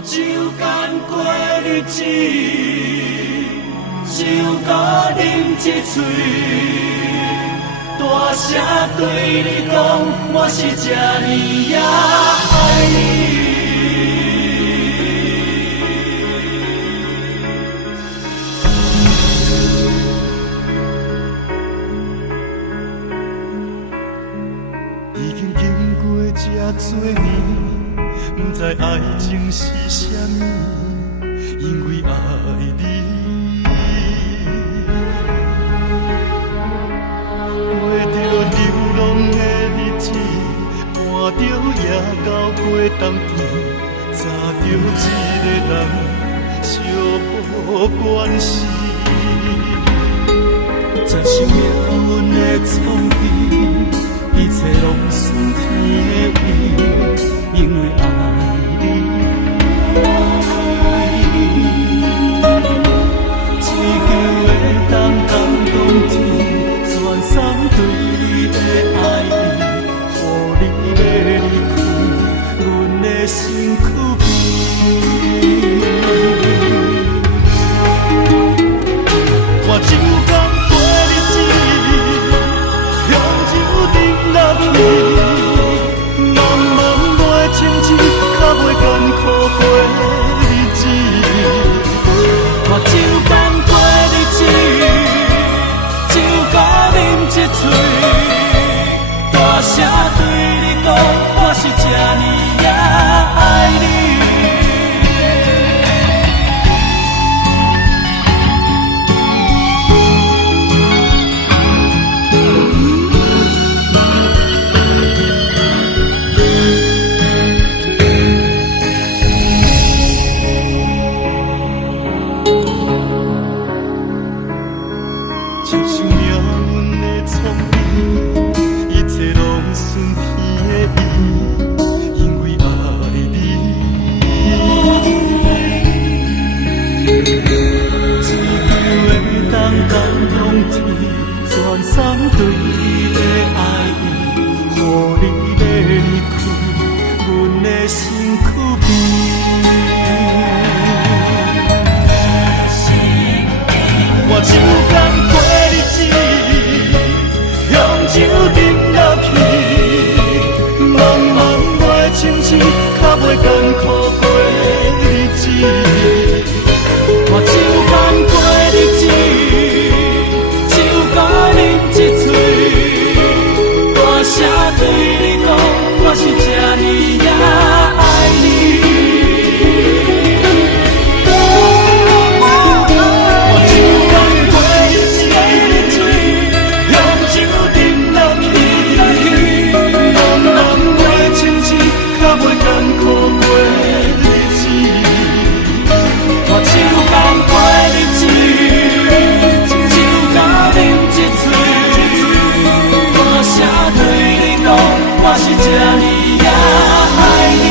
酒干过日子，酒甲啉一醉。大声对你讲，我是这呢呀爱你。已经经过这多年，不知爱情是啥物，因为爱你。过着流浪的日子，伴着夜到过冬天，早着一个人相抱关系。接受命运的创伤。一切拢顺天的意，因为爱你。只求会当感动天，全送对你的爱意，予你要离开，阮的身躯边。我酒干过日子。茫茫的情字，较袂艰苦过日子。我酒干过日子，酒甲啉一醉。大声对你讲，我是这呢呀爱你。接受命运的创意，一切拢顺天的意，因为爱你。只求会当感动天，全送对你的爱意，予你要离开，阮的身躯边。我酒干过日子，用酒饮落去，茫茫的情字，较袂艰苦过日子。我酒干过日子，酒甲啉一醉，大声对你讲，我是这呢呀爱你。我是这呢呀爱你。